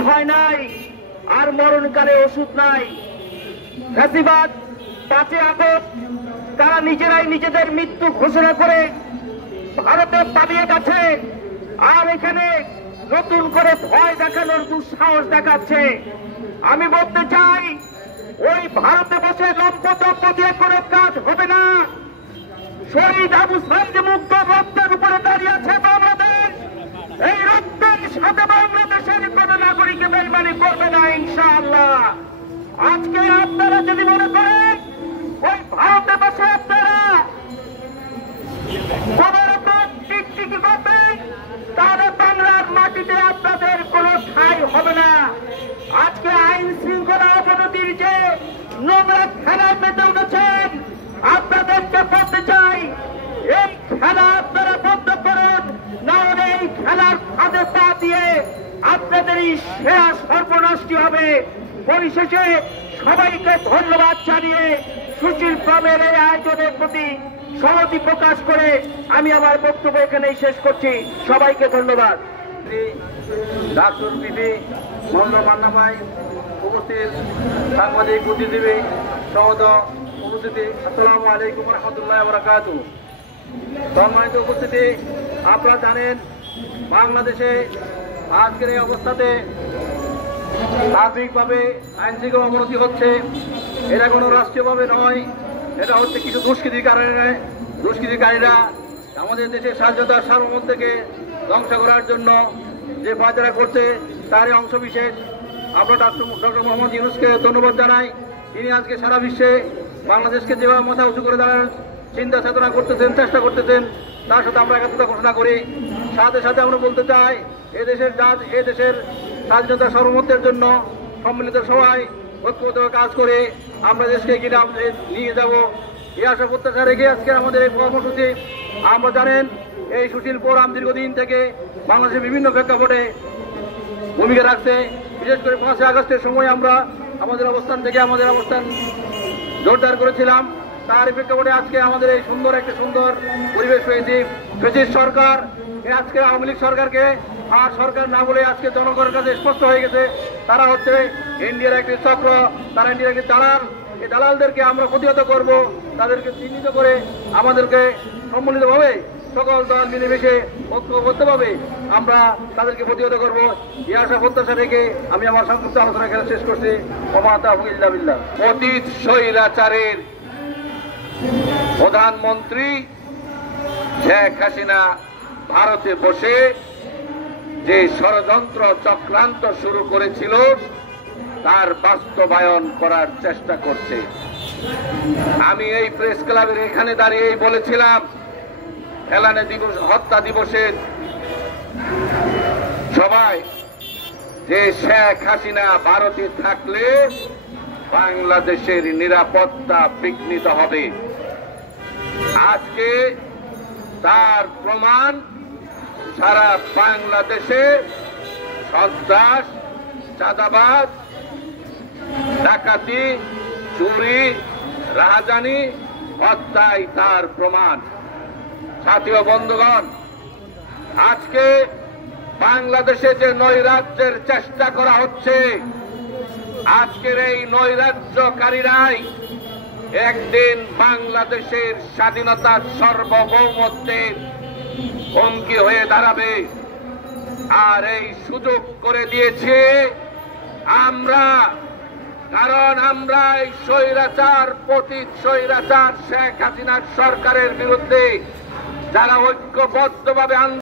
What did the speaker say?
ক্ষয় নাই আর মরণকালে ওষুধ নাই। ফ্যাসিবাদ 5 আগস্ট তারা নিজেরাই নিজেদের মৃত্যু ঘোষণা করে ভারতে পালিয়ে গেছে, আর এখানে নতুন করে ভয় দেখানোর দুঃসাহস দেখাচ্ছে। আমি বলতে চাই, ওই ভারতে বসে লম্পদম্প দিয়ে কোনো কাজ হবে না। শহীদ আবু সাইদ মুক্ত রক্তের উপরে দাঁড়িয়ে আছে বাংলাদেশ। এই রক্তের সাথে বাংলাদেশের কোন নাগরিককে বেইমানি করবে না ইনশাআল্লাহ। আজকে আপনারা যদি মনে করেন ওই ভারতে বসে আপনারা কোন রকম টিকটিকি করবেন, তাহলে বাংলার মাটিতে আপনাদের কোন ঠাঁই হবে না। আজকে আইন শৃঙ্খলা অবনতির যে নোংরা খেলার মেতে উঠেছেন, আপনাদেরকে বলতে চাই, এই খেলা আপনারা বন্ধ করুন, না হলে এই খেলার ফাঁদে পা দিয়ে আপনাদের এই সেরা সর্বনাশটি হবে। পরিশেষে সবাইকে ধন্যবাদ জানিয়ে সুশীল গ্রামের এই আয়োজনের প্রতি সহমতি প্রকাশ করে আমি আমার বক্তব্য এখানেই শেষ করছি। সবাইকে ধন্যবাদ। ডাক্তার পিপি মহেন্দ্র মান্না ভাই, উপস্থিত সাংবাদিক বুদ্ধিজীবী সহদ উপস্থিতি, আসসালামু আলাইকুম রহমতুল্লাহ বারাকাতুহু। সম্মানিত উপস্থিতি, আপনারা জানেন বাংলাদেশে আজকের এই অবস্থাতে সার্বিকভাবে আইন শৃঙ্খলা অবনতি হচ্ছে। এটা কোনো রাষ্ট্রীয়ভাবে নয়, এটা হচ্ছে কিছু দুষ্কৃতিকারীরা আমাদের দেশের স্বাধীনতার সার্বভৌমত্বকে ধ্বংস করার জন্য যে পায়তারা করছে, তারই অংশ বিশেষ। আমরা ডক্টর মোহাম্মদ ইউনূসকে ধন্যবাদ জানাই। তিনি আজকে সারা বিশ্বে বাংলাদেশকে যেভাবে মাথা উঁচু করে দাঁড়ানোর চিন্তা চেতনা করতেছেন, চেষ্টা করতেছেন, তার সাথে আমরা একাত্মতা ঘোষণা করি। সাথে সাথে আমরা বলতে চাই, এদেশের স্বাধীনতা সার্বভৌমত্বের জন্য সম্মিলিত সবাই ঐক্যবদ্ধ কাজ করে আমরা দেশকে এগিয়ে নিয়ে যাব, এই আশা প্রত্যাশা রেখে আজকে আমাদের এই কর্মসূচি। আমরা জানেন এই সুশীল ফোরাম দীর্ঘদিন থেকে বাংলাদেশের বিভিন্ন প্রেক্ষাপটে ভূমিকা রাখছে। বিশেষ করে 5 আগস্টের সময় আমরা আমাদের অবস্থান জোরদার করেছিলাম। তার প্রেক্ষাপটে আজকে আমাদের এই সুন্দর পরিবেশ পেয়েছি। ফ্যাসিস্ট সরকার আজকে আওয়ামী লীগ সরকারকে আর সরকার না বলে আজকে জনগণের কাছে স্পষ্ট হয়ে গেছে তারা হচ্ছে ইন্ডিয়ার একটি চক্র, তারা ইন্ডিয়ার একটি দালাল। এই দালালদেরকে আমরা প্রতিহত করব, তাদেরকে চিহ্নিত করে আমাদেরকে সম্মিলিতভাবে সকল দল মিলেমিশে ঐক্যবদ্ধভাবে আমরা তাদেরকে প্রতিহত করব। এই আশা প্রত্যাশা রেখে আমি আমার সংক্ষিপ্ত আলোচনা এখানে শেষ করছি। অতীত স্বৈরাচারের প্রধানমন্ত্রী শেখ হাসিনা ভারতে বসে যে ষড়যন্ত্র চক্রান্ত শুরু করেছিল, তার বাস্তবায়ন করার চেষ্টা করছে। আমি এই প্রেস ক্লাবের এখানে দাঁড়িয়েই বলেছিলাম, হত্যা দিবসের সবাই, যে শেখ হাসিনা ভারতে থাকলে বাংলাদেশের নিরাপত্তা বিঘ্নিত হবে। আজকে তার প্রমাণ সারা বাংলাদেশে সন্ত্রাস, চাঁদাবাজ, ডাকাতি, চুরি, রাহাজানি, হত্যাই তার প্রমাণ। সাথী ও বন্ধুগণ, আজকে বাংলাদেশে যে নৈরাজ্যের চেষ্টা করা হচ্ছে, আজকের এই নৈরাজ্যকারীরাই একদিন বাংলাদেশের স্বাধীনতার সার্বভৌমত্বের হুমকি হয়ে দাঁড়াবে। আর এই সুযোগ করে দিয়েছে আমরা, কারণ আমরা এই স্বৈরাচার শেখ হাসিনার সরকারের বিরুদ্ধে যারা ঐক্যবদ্ধভাবে